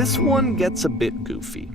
This one gets a bit goofy.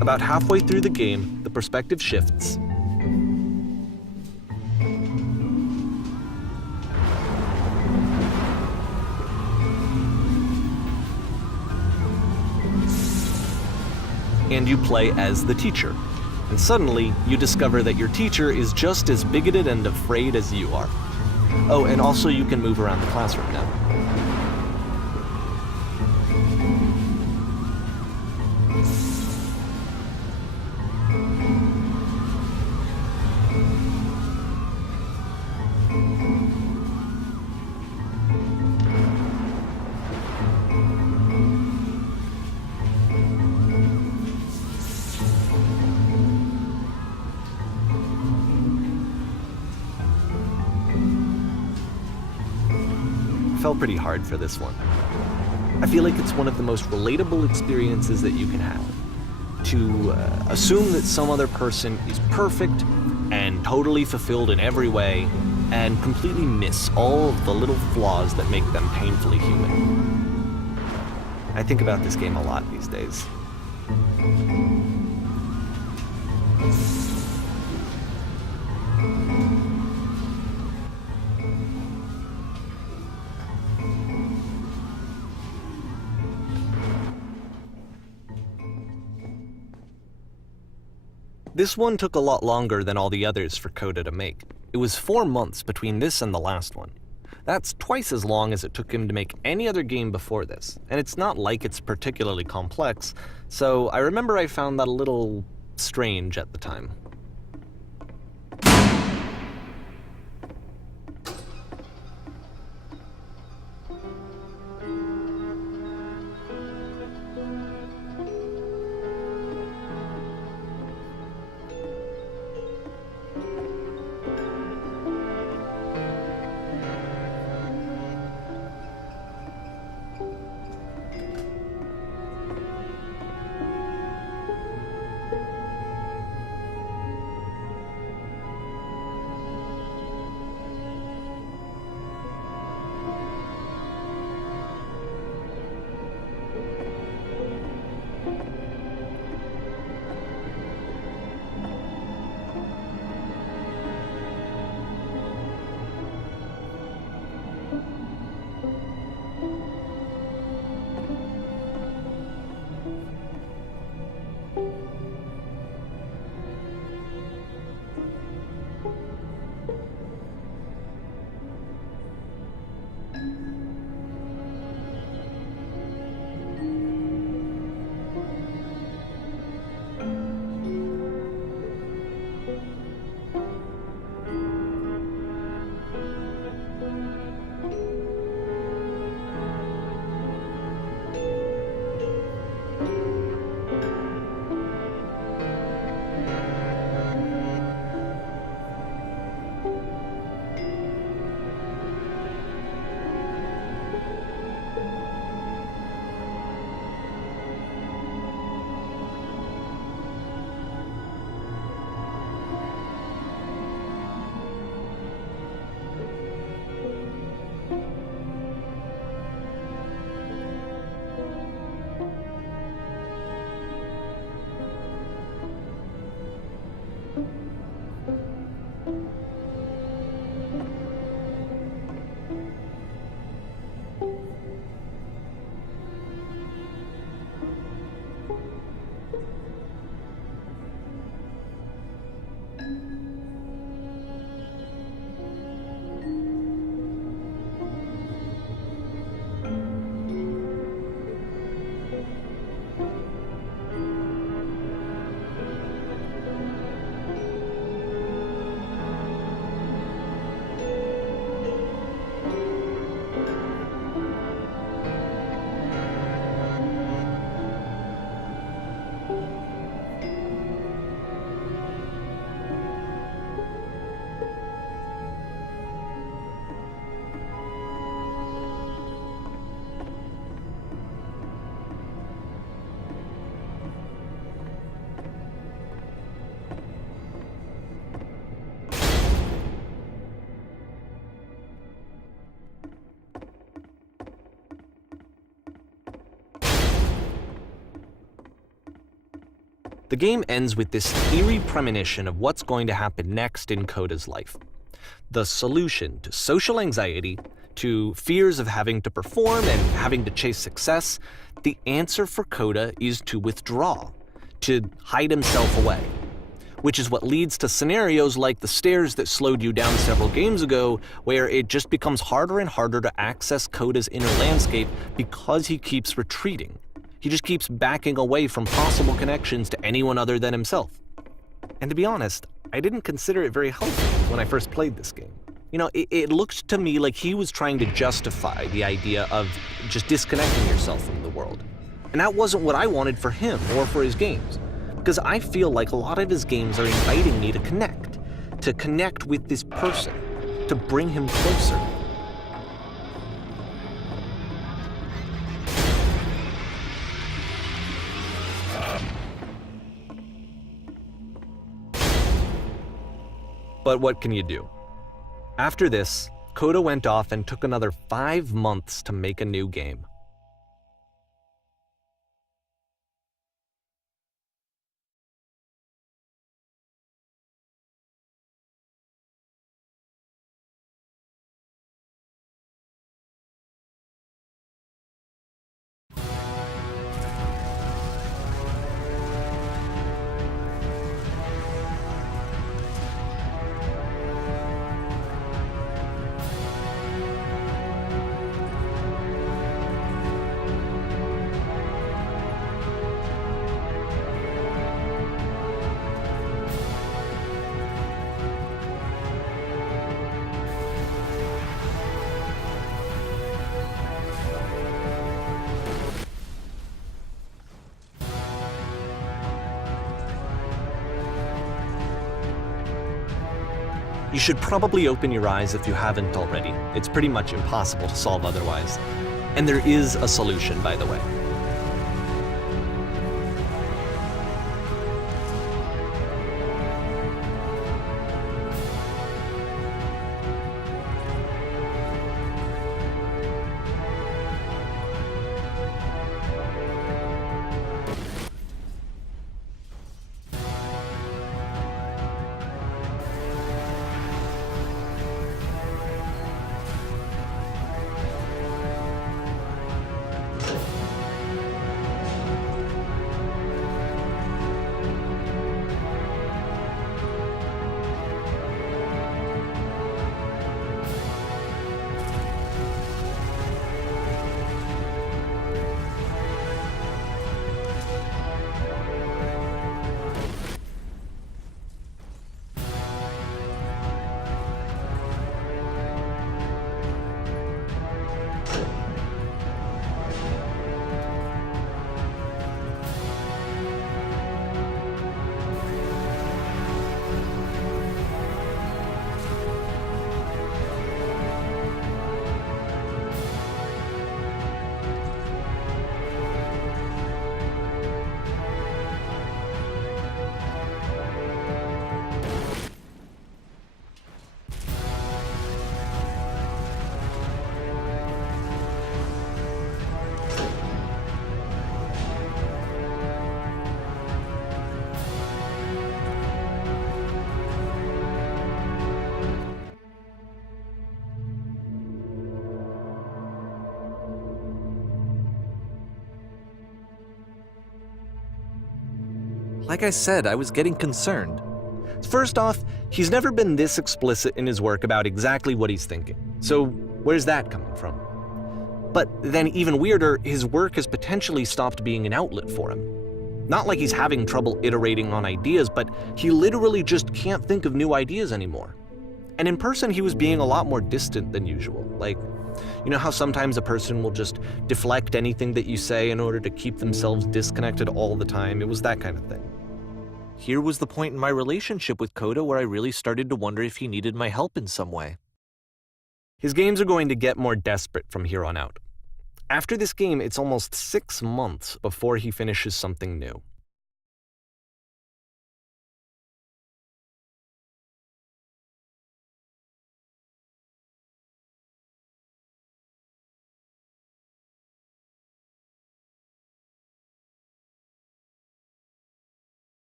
About halfway through the game, the perspective shifts. And you play as the teacher. And suddenly, you discover that your teacher is just as bigoted and afraid as you are. Oh, and also you can move around the classroom now. Fell pretty hard for this one. I feel like it's one of the most relatable experiences that you can have. To assume that some other person is perfect and totally fulfilled in every way, and completely miss all of the little flaws that make them painfully human. I think about this game a lot these days. This one took a lot longer than all the others for Coda to make. It was 4 months between this and the last one. That's twice as long as it took him to make any other game before this, and it's not like it's particularly complex, so I remember I found that a little strange at the time. The game ends with this eerie premonition of what's going to happen next in Coda's life. The solution to social anxiety, to fears of having to perform and having to chase success, the answer for Coda is to withdraw, to hide himself away. Which is what leads to scenarios like the stairs that slowed you down several games ago, where it just becomes harder and harder to access Coda's inner landscape because he keeps retreating. He just keeps backing away from possible connections to anyone other than himself. And to be honest, I didn't consider it very helpful when I first played this game. You know, it looked to me like he was trying to justify the idea of just disconnecting yourself from the world. And that wasn't what I wanted for him or for his games. Because I feel like a lot of his games are inviting me to connect with this person, to bring him closer. But what can you do? After this, Coda went off and took another 5 months to make a new game. You should probably open your eyes if you haven't already. It's pretty much impossible to solve otherwise. And there is a solution, by the way. Like I said, I was getting concerned. First off, he's never been this explicit in his work about exactly what he's thinking. So where's that coming from? But then even weirder, his work has potentially stopped being an outlet for him. Not like he's having trouble iterating on ideas, but he literally just can't think of new ideas anymore. And in person, he was being a lot more distant than usual. Like, you know how sometimes a person will just deflect anything that you say in order to keep themselves disconnected all the time? It was that kind of thing. Here was the point in my relationship with Coda where I really started to wonder if he needed my help in some way. His games are going to get more desperate from here on out. After this game, it's almost 6 months before he finishes something new.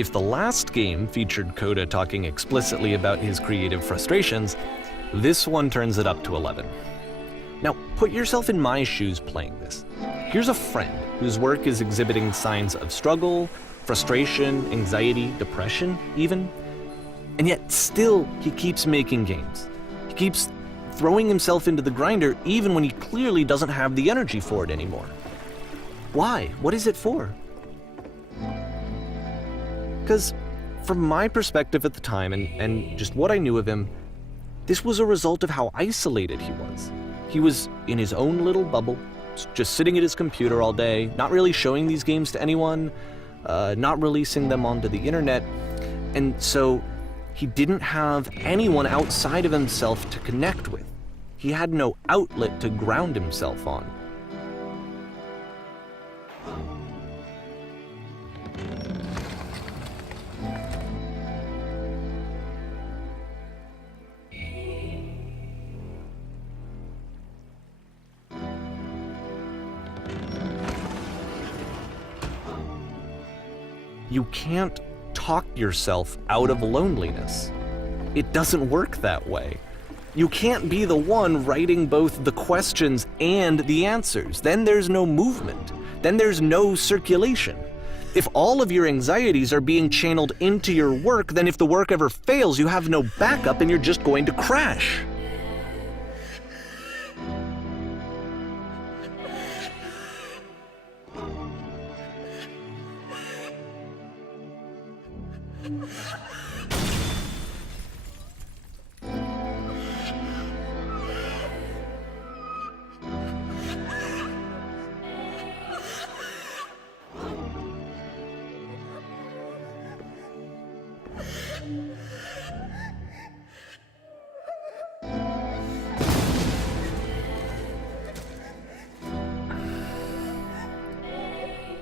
if the last game featured Coda talking explicitly about his creative frustrations, this one turns it up to 11. Now, put yourself in my shoes playing this. Here's a friend whose work is exhibiting signs of struggle, frustration, anxiety, depression even, and yet still he keeps making games. He keeps throwing himself into the grinder even when he clearly doesn't have the energy for it anymore. Why? What is it for? Because from my perspective at the time and just what I knew of him, this was a result of how isolated he was. He was in his own little bubble, just sitting at his computer all day, not really showing these games to anyone, not releasing them onto the internet, and so he didn't have anyone outside of himself to connect with. He had no outlet to ground himself on. You can't talk yourself out of loneliness. It doesn't work that way. You can't be the one writing both the questions and the answers. Then there's no movement. Then there's no circulation. If all of your anxieties are being channeled into your work, then if the work ever fails, you have no backup and you're just going to crash.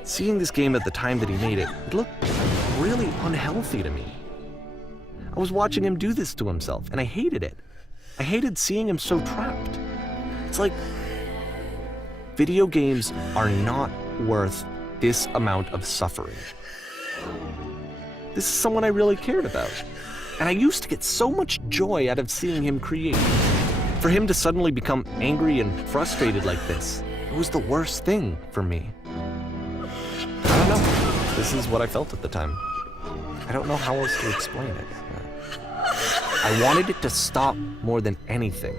Seeing this game at the time that he made it, it looked really unhealthy to me. I was watching him do this to himself, and I hated it. I hated seeing him so trapped. It's like, video games are not worth this amount of suffering. This is someone I really cared about, and I used to get so much joy out of seeing him create. For him to suddenly become angry and frustrated like this, it was the worst thing for me. I don't know. This is what I felt at the time. I don't know how else to explain it. I wanted it to stop more than anything.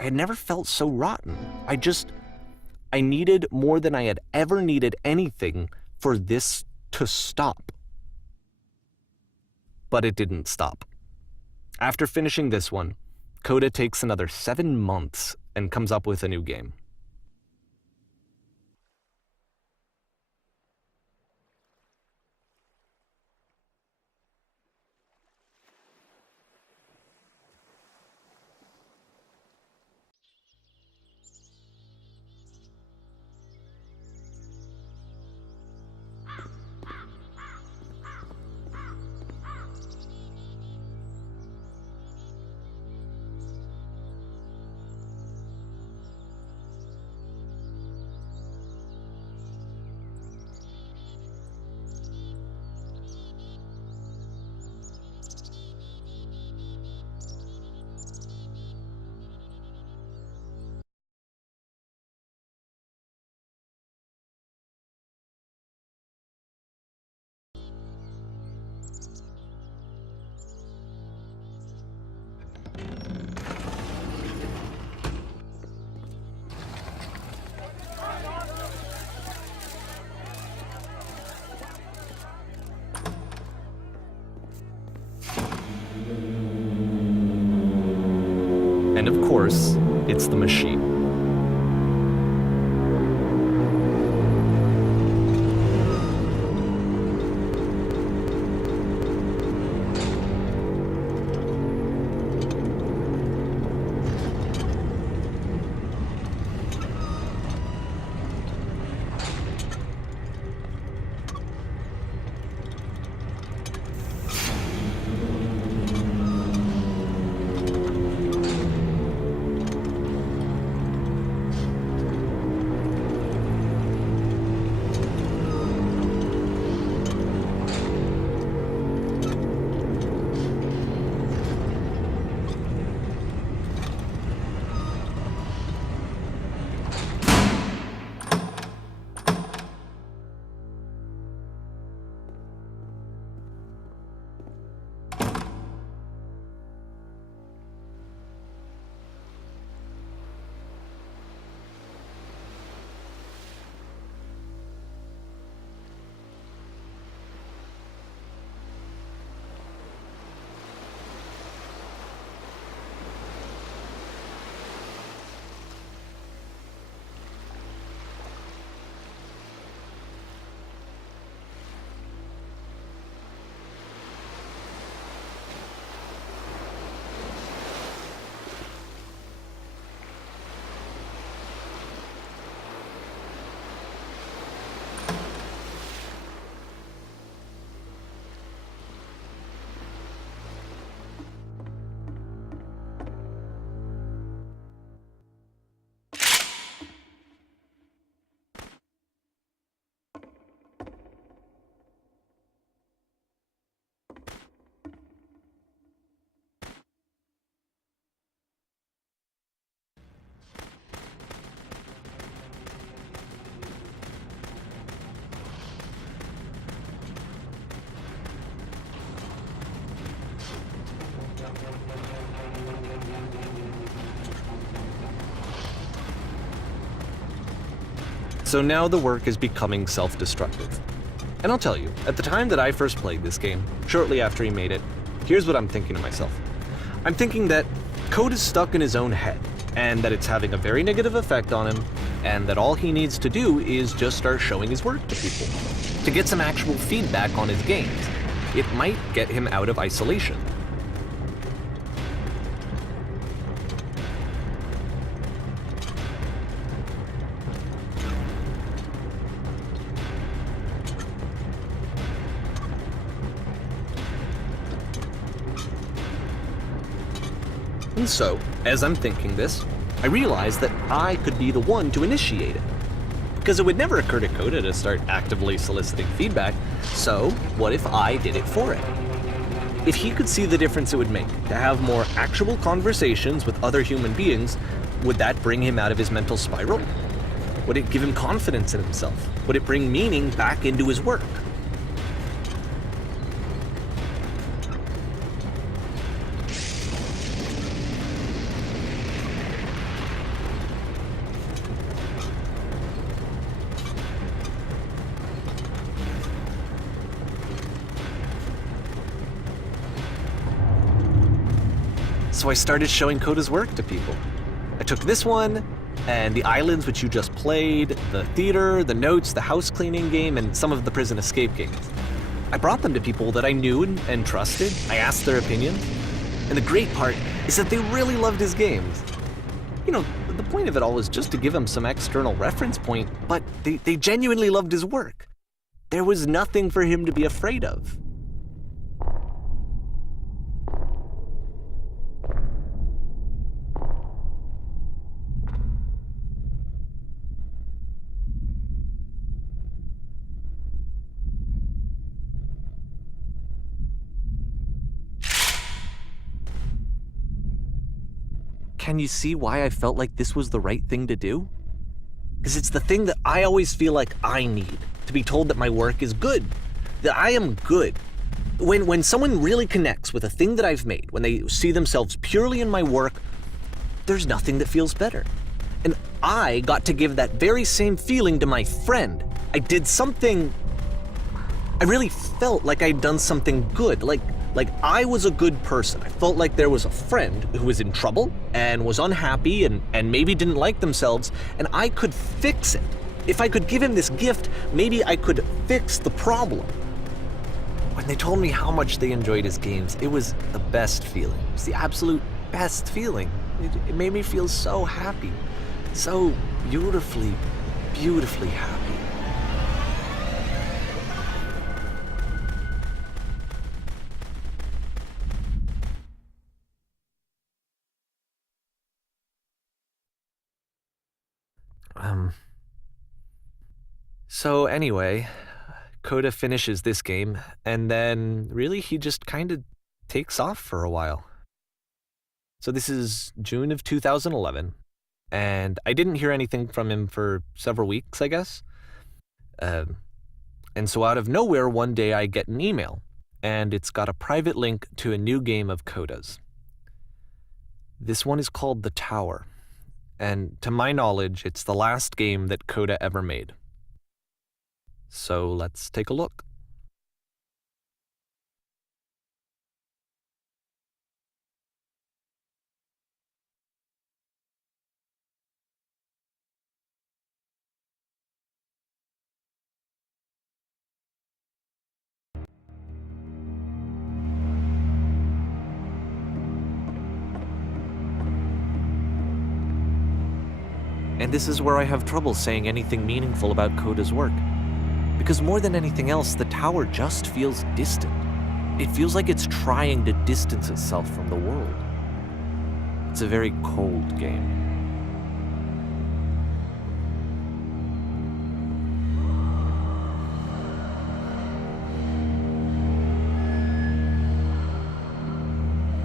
I had never felt so rotten. I needed more than I had ever needed anything for this to stop. But it didn't stop. After finishing this one, Coda takes another 7 months and comes up with a new game. And of course, it's the machine. So now the work is becoming self-destructive. And I'll tell you, at the time that I first played this game, shortly after he made it, here's what I'm thinking to myself. I'm thinking that Code is stuck in his own head, and that it's having a very negative effect on him, and that all he needs to do is just start showing his work to people, to get some actual feedback on his games. It might get him out of isolation. And so, as I'm thinking this, I realize that I could be the one to initiate it. Because it would never occur to Coda to start actively soliciting feedback, so what if I did it for him? If he could see the difference it would make to have more actual conversations with other human beings, would that bring him out of his mental spiral? Would it give him confidence in himself? Would it bring meaning back into his work? So I started showing Coda's work to people. I took this one, and the islands which you just played, the theater, the notes, the house cleaning game, and some of the prison escape games. I brought them to people that I knew and trusted. I asked their opinions. And the great part is that they really loved his games. You know, the point of it all was just to give him some external reference point, but they genuinely loved his work. There was nothing for him to be afraid of. Can you see why I felt like this was the right thing to do? Because it's the thing that I always feel like I need, to be told that my work is good, that I am good. When someone really connects with a thing that I've made, when they see themselves purely in my work, there's nothing that feels better. And I got to give that very same feeling to my friend. I did something, I really felt like I'd done something good, like I was a good person. I felt like there was a friend who was in trouble and was unhappy and maybe didn't like themselves, and I could fix it. If I could give him this gift, maybe I could fix the problem. When they told me how much they enjoyed his games, it was the best feeling. It was the absolute best feeling. It made me feel so happy, so beautifully, beautifully happy. So anyway, Coda finishes this game, and then really he just kind of takes off for a while. So this is June of 2011, and I didn't hear anything from him for several weeks, I guess. And so out of nowhere, one day I get an email, and it's got a private link to a new game of Coda's. This one is called The Tower, and to my knowledge, it's the last game that Coda ever made. So let's take a look. And this is where I have trouble saying anything meaningful about Coda's work. Because more than anything else, the tower just feels distant. It feels like it's trying to distance itself from the world. It's a very cold game.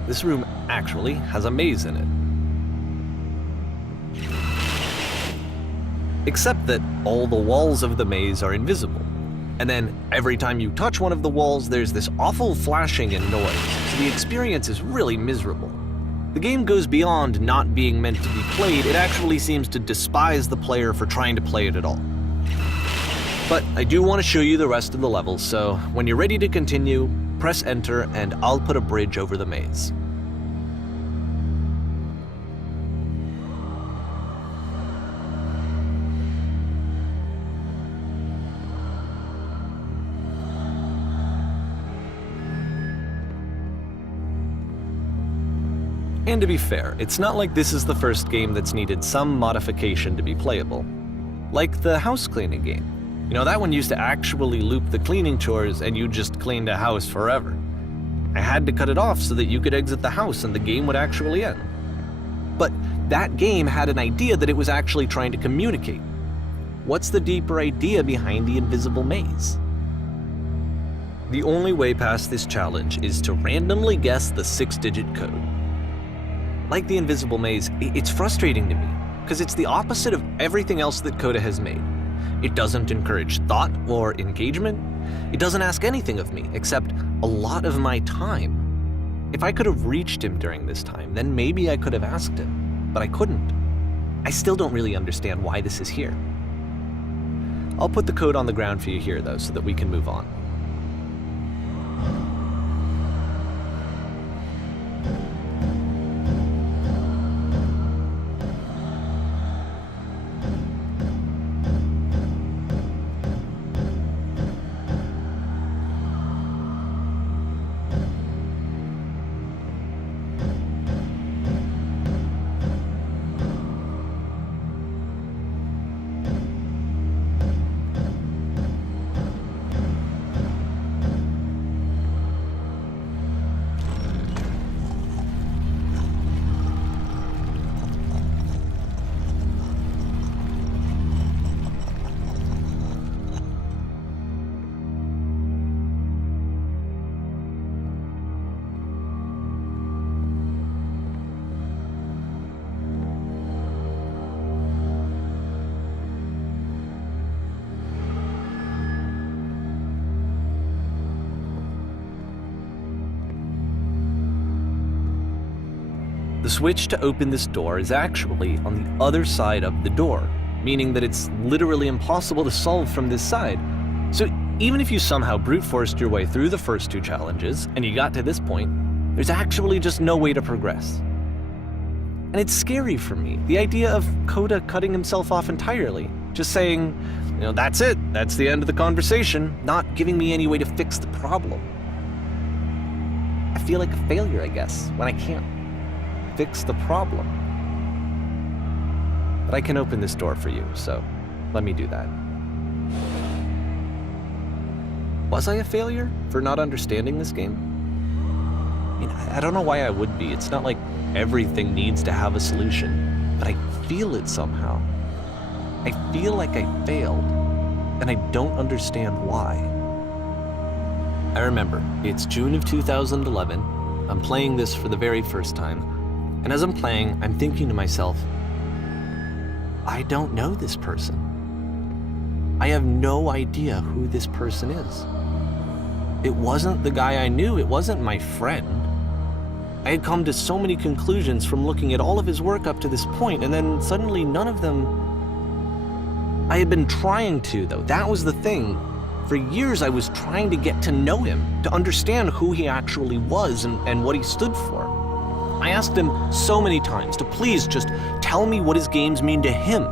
This room actually has a maze in it. Except that all the walls of the maze are invisible. And then every time you touch one of the walls, there's this awful flashing and noise, so the experience is really miserable. The game goes beyond not being meant to be played, it actually seems to despise the player for trying to play it at all. But I do want to show you the rest of the level, so when you're ready to continue, press enter and I'll put a bridge over the maze. And to be fair, it's not like this is the first game that's needed some modification to be playable. Like the house cleaning game. You know, that one used to actually loop the cleaning chores and you just cleaned a house forever. I had to cut it off so that you could exit the house and the game would actually end. But that game had an idea that it was actually trying to communicate. What's the deeper idea behind the invisible maze? The only way past this challenge is to randomly guess the 6-digit code. Like the invisible maze, it's frustrating to me, because it's the opposite of everything else that Coda has made. It doesn't encourage thought or engagement. It doesn't ask anything of me, except a lot of my time. If I could have reached him during this time, then maybe I could have asked him, but I couldn't. I still don't really understand why this is here. I'll put the code on the ground for you here, though, so that we can move on. The switch to open this door is actually on the other side of the door, meaning that it's literally impossible to solve from this side. So even if you somehow brute forced your way through the first 2 challenges and you got to this point, there's actually just no way to progress. And it's scary for me, the idea of Coda cutting himself off entirely, just saying, you know, that's it, that's the end of the conversation, not giving me any way to fix the problem. I feel like a failure, I guess, when I can't fix the problem. But I can open this door for you, so let me do that. Was I a failure for not understanding this game? I mean, I don't know why I would be. It's not like everything needs to have a solution, but I feel it somehow. I feel like I failed, and I don't understand why. I remember, it's June of 2011. I'm playing this for the very first time. And as I'm playing, I'm thinking to myself, I don't know this person. I have no idea who this person is. It wasn't the guy I knew, it wasn't my friend. I had come to so many conclusions from looking at all of his work up to this point, and then suddenly none of them... I had been trying to, though. That was the thing. For years I was trying to get to know him, to understand who he actually was and what he stood for. I asked him so many times to please just tell me what his games mean to him.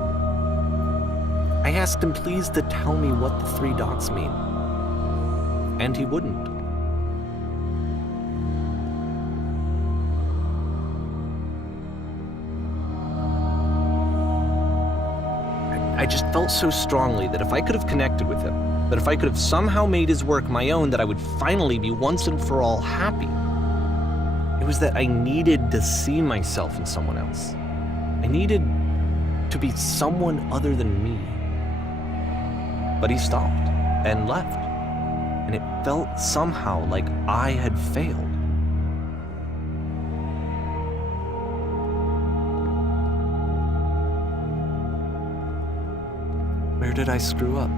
I asked him please to tell me what the 3 dots mean. And he wouldn't. I just felt so strongly that if I could have connected with him, that if I could have somehow made his work my own, that I would finally be once and for all happy. It was that I needed to see myself in someone else. I needed to be someone other than me. But he stopped and left, and it felt somehow like I had failed. Where did I screw up?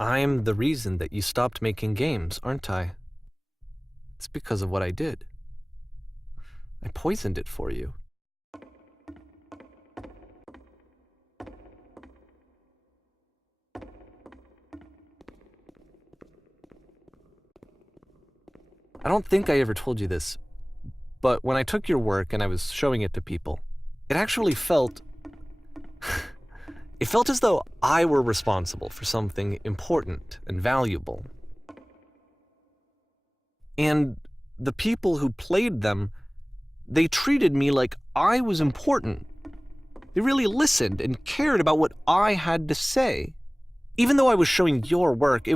I'm the reason that you stopped making games, aren't I? It's because of what I did. I poisoned it for you. I don't think I ever told you this, but when I took your work and I was showing it to people, it actually felt... it felt as though I were responsible for something important and valuable. And the people who played them, they treated me like I was important. They really listened and cared about what I had to say. Even though I was showing your work,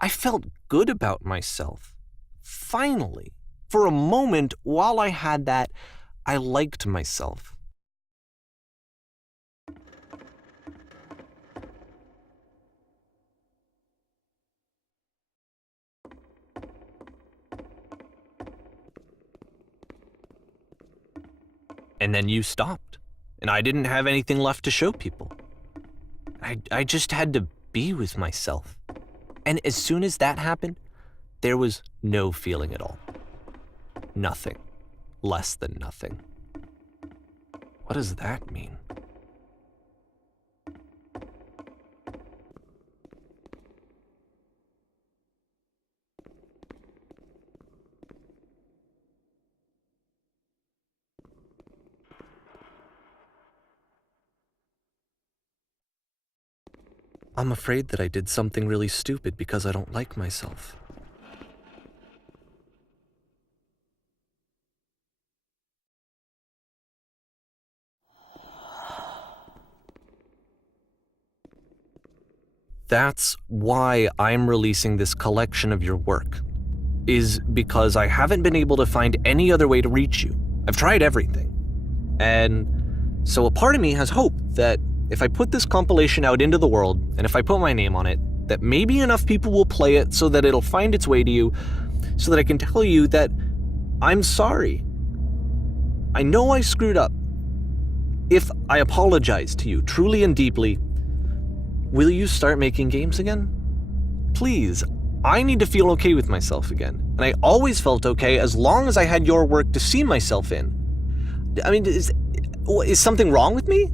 I felt good about myself. Finally, for a moment, while I had that, I liked myself. And then you stopped, and I didn't have anything left to show people. I just had to be with myself. And as soon as that happened, there was no feeling at all. Nothing. Less than nothing. What does that mean? I'm afraid that I did something really stupid because I don't like myself. That's why I'm releasing this collection of your work, is because I haven't been able to find any other way to reach you. I've tried everything. And so a part of me has hope that if I put this compilation out into the world, and if I put my name on it, that maybe enough people will play it so that it'll find its way to you, so that I can tell you that I'm sorry. I know I screwed up. If I apologize to you truly and deeply, will you start making games again? Please, I need to feel okay with myself again. And I always felt okay as long as I had your work to see myself in. I mean, is something wrong with me?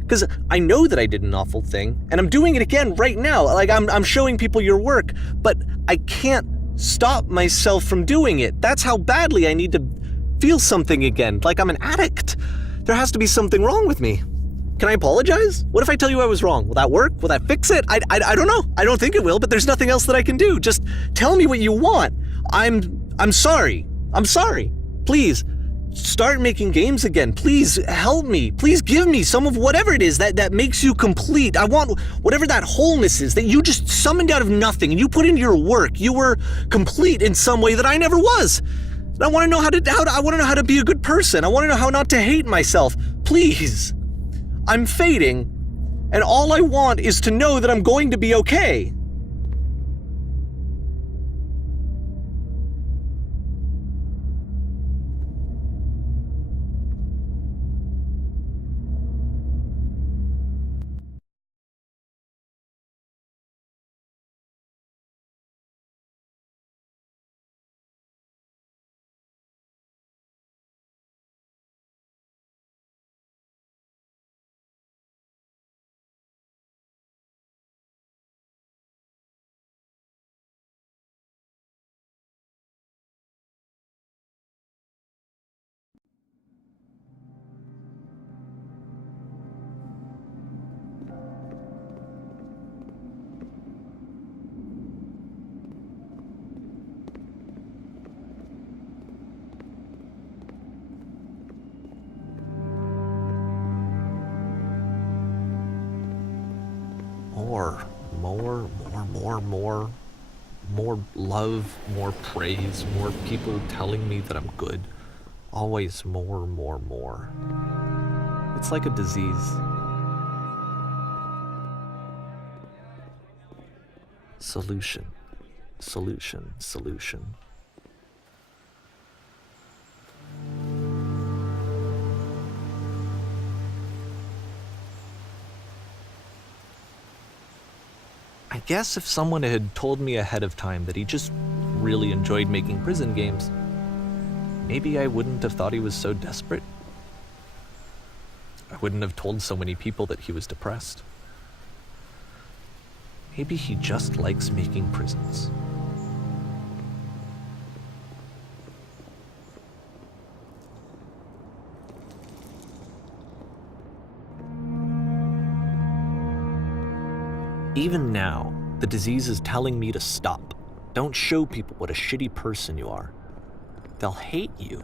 Because I know that I did an awful thing, and I'm doing it again right now. Like, I'm showing people your work, but I can't stop myself from doing it. That's how badly I need to feel something again, like I'm an addict. There has to be something wrong with me. Can I apologize? What if I tell you I was wrong? Will that work? Will that fix it? I don't know. I don't think it will, but there's nothing else that I can do. Just tell me what you want. I'm sorry. I'm sorry. Please, start making games again. Please help me. Please give me some of whatever it is that makes you complete. I want whatever that wholeness is that you just summoned out of nothing and you put into your work. You were complete in some way that I never was. And I want to know I want to know how to be a good person. I want to know how not to hate myself. Please. I'm fading, and all I want is to know that I'm going to be okay. More love, more praise, more people telling me that I'm good. Always more. It's like a disease. Solution. I guess if someone had told me ahead of time that he just really enjoyed making prison games, maybe I wouldn't have thought he was so desperate. I wouldn't have told so many people that he was depressed. Maybe he just likes making prisons. Even now, the disease is telling me to stop. Don't show people what a shitty person you are. They'll hate you.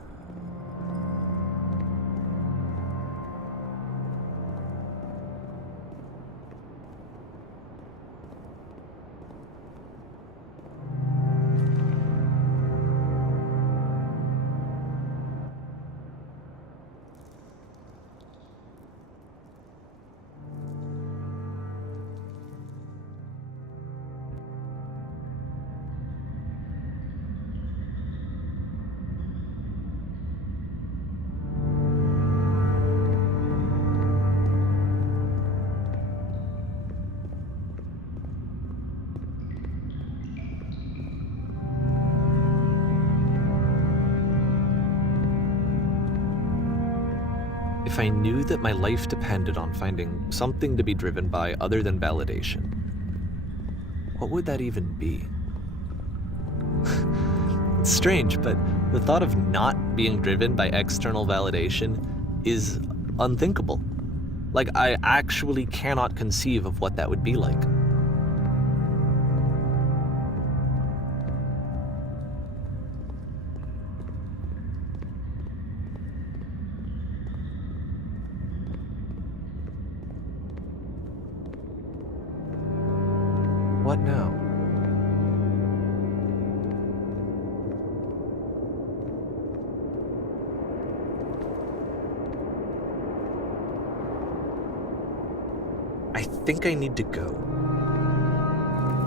If I knew that my life depended on finding something to be driven by other than validation, what would that even be? It's strange, but the thought of not being driven by external validation is unthinkable. Like, I actually cannot conceive of what that would be like. What now? I think I need to go.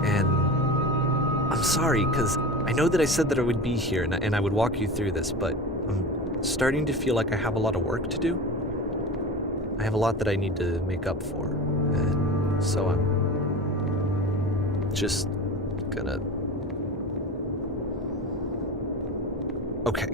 And I'm sorry, because I know that I said that I would be here and I would walk you through this, but I'm starting to feel like I have a lot of work to do. I have a lot that I need to make up for, and so I'm just gonna... Okay.